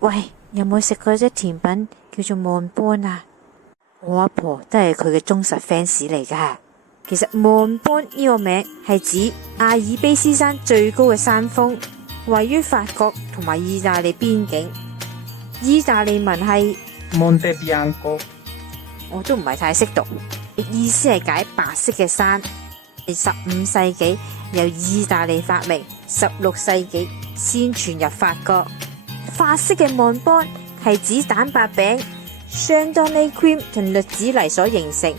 喂，有冇食過隻甜品叫做望邦啊？我阿婆都係佢嘅忠實 fans 嚟噶。其實望邦呢個名係指阿爾卑斯山最高嘅山峰，位於法國同埋意大利邊境。意大利文係 Monte Bianco， 我都唔係太識讀，意思係解白色嘅山。15世紀由意大利發明，16世紀先傳入法國。法式嘅望邦係指蛋白餅、Chantilly cream 同栗子泥所形成。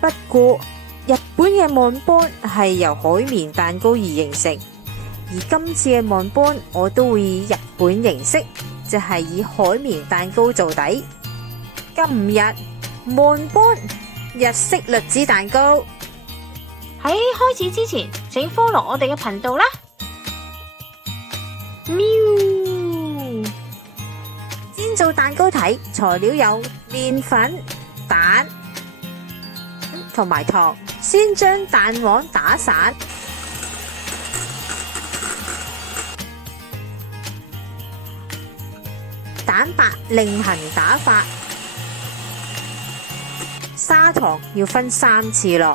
不過日本嘅望邦係由海綿蛋糕而形成，而今次嘅望邦我都會以日本形式，就係以海綿蛋糕做底。今日望邦日式栗子蛋糕。喺開始之前，請 follow 我哋嘅頻道啦。喵！先做蛋糕體，材料有麵粉、蛋同埋糖。先將蛋黃打散，蛋白另行打發，砂糖要分3次落。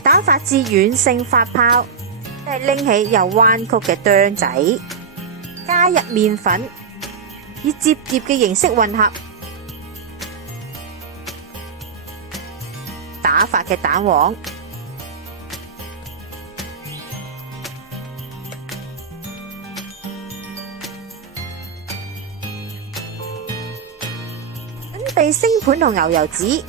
打發至軟性發泡，即係拎起有彎曲嘅哚仔，加入麵粉，以摺疊嘅形式混合。打發嘅蛋黃，準備星盤同牛油紙。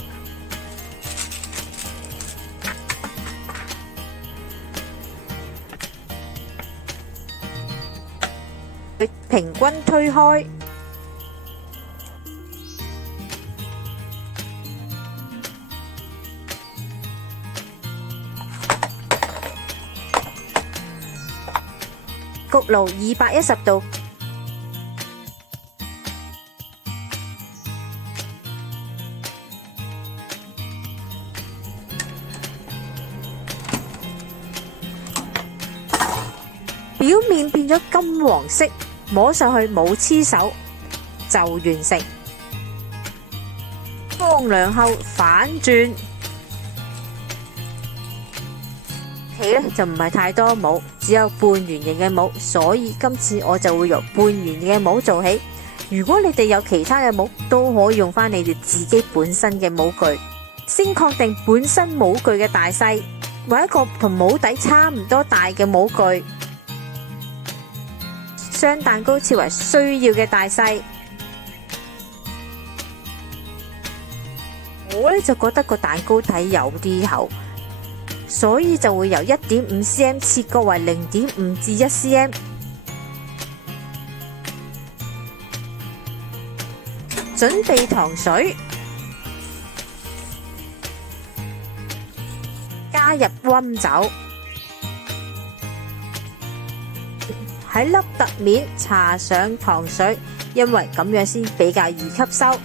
平均推開，焗爐210度，表面變咗金黃色。摸上去冇黐手就完成。放涼後反轉，皮呢就唔係太多帽，只有半圓形嘅帽，所以今次我就會由半圓形嘅帽做起。如果你哋有其他嘅帽，都可以用翻你哋自己本身嘅帽具。先確定本身帽具嘅大細，揾一個同帽底差唔多大嘅帽具。將蛋糕切為需要嘅大細，我呢就覺得個蛋糕體有啲厚，所以就會由 1.5cm 切割為0.5至1cm。準備糖水，加入溫酒。喺凹凸面搽上糖水，因為咁樣先比較易吸收。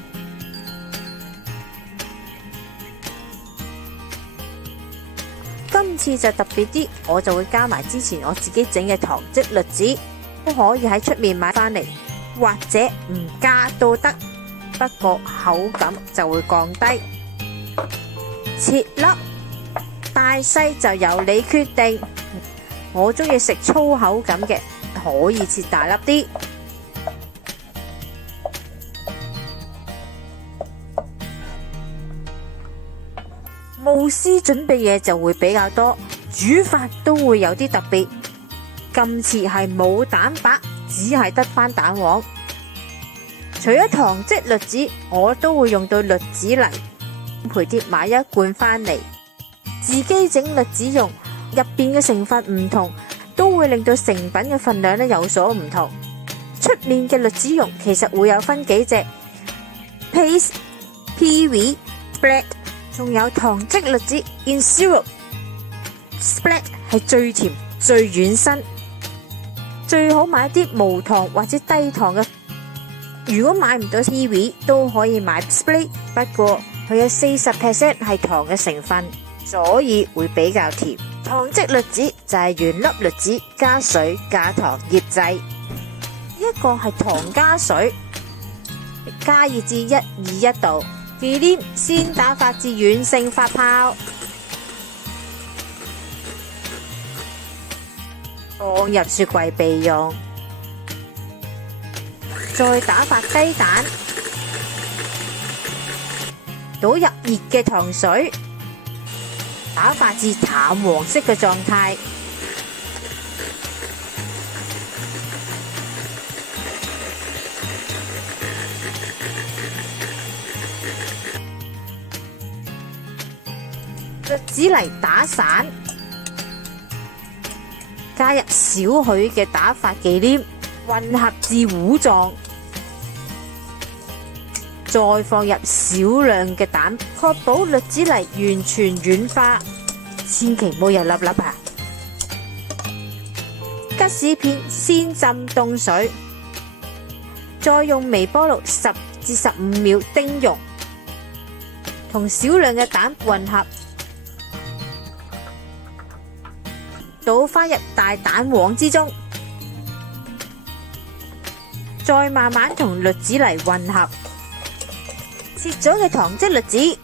今次就特別啲，我就會加埋之前我自己整嘅糖漬栗子，都可以喺出面買返嚟，或者唔加都得，不過口感就會降低。切粒，大細就由你決定。我中意食粗口感嘅，可以切大粒啲。慕斯準備嘢就會比較多，煮法都會有啲特別。今次係冇蛋白，只係得返蛋黃。除咗糖漬栗子，我都會用到栗子泥。陪碟買一罐返嚟，自己整栗子蓉。入邊嘅成分唔同，都會令到成品嘅份量咧有所唔同。出面嘅栗子蓉其實會有分幾隻 paste、peewee、splat， 仲有糖漬栗子 in syrup。splat 係最甜、最軟身，最好買啲無糖或者低糖嘅。如果買唔到 kiwi 都可以買 split， 不過佢有40% 係糖嘅成分，所以會比較甜。糖漬栗子就係原粒栗子加水加糖醃製，一個係糖加水，加熱至121度，忌廉先打發至軟性發泡，放入雪櫃備用。再打發雞蛋，倒入熱嘅糖水，打發至淡黃色嘅狀態。栗子泥打散，加入少許嘅打發忌廉，混合至糊狀。再放入少量嘅蛋，確保栗子泥完全軟化，千祈唔好有粒粒啊！吉士片先浸凍水，再用微波爐10至15秒叮溶，同少量嘅蛋混合，倒返入大蛋黃之中，再慢慢同栗子泥混合。切咗嘅糖漬栗子，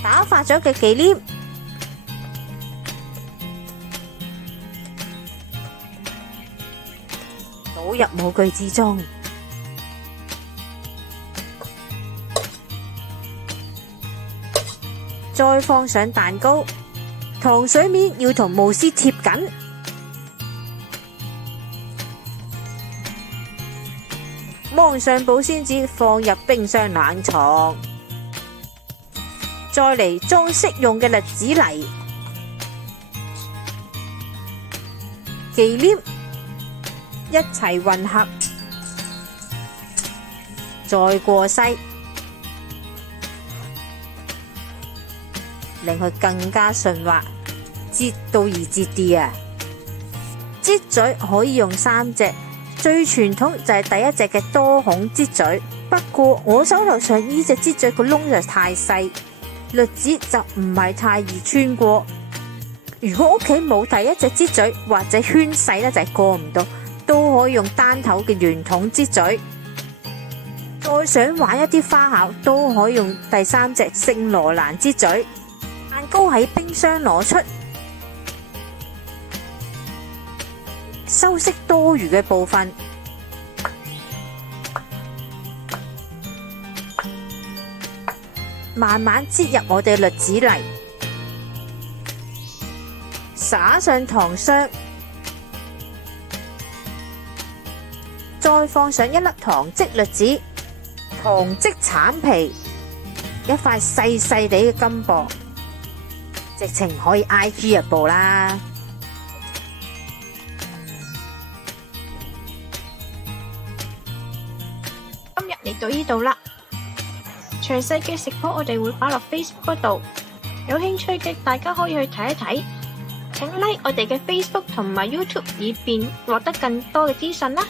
打發咗嘅忌廉，倒入模具之中，再放上蛋糕，糖水面要同慕斯貼緊。蒙上保鮮紙，放入冰箱冷藏。再嚟裝飾用嘅栗子泥、忌廉一齊混合，再過篩，令佢更加順滑，擠都易擠啲啊！擠嘴可以用3隻。最傳統就係第一隻嘅多孔擠嘴，不過我手頭上呢隻擠嘴個窿就太細，栗子就唔係太易穿過。如果屋企冇第一隻擠嘴或者圈細咧就係過唔到，都可以用單頭嘅圓筒擠嘴。再想玩一啲花巧，都可以用第3隻聖羅蘭擠嘴。蛋糕喺冰箱攞出，修飾多餘嘅部分，慢慢擠入我哋栗子泥，灑上糖霜，再放上一粒糖漬栗子、糖漬橙皮、一塊細細地嘅金箔，直情可以 IG 入步啦。嚟到呢度啦，詳細嘅食譜我哋會擺落 Facebook 嗰度，有興趣嘅大家可以去睇一睇。請 like 我哋嘅 Facebook 同埋 YouTube，以便獲得更多嘅資訊啦。